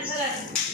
看这个。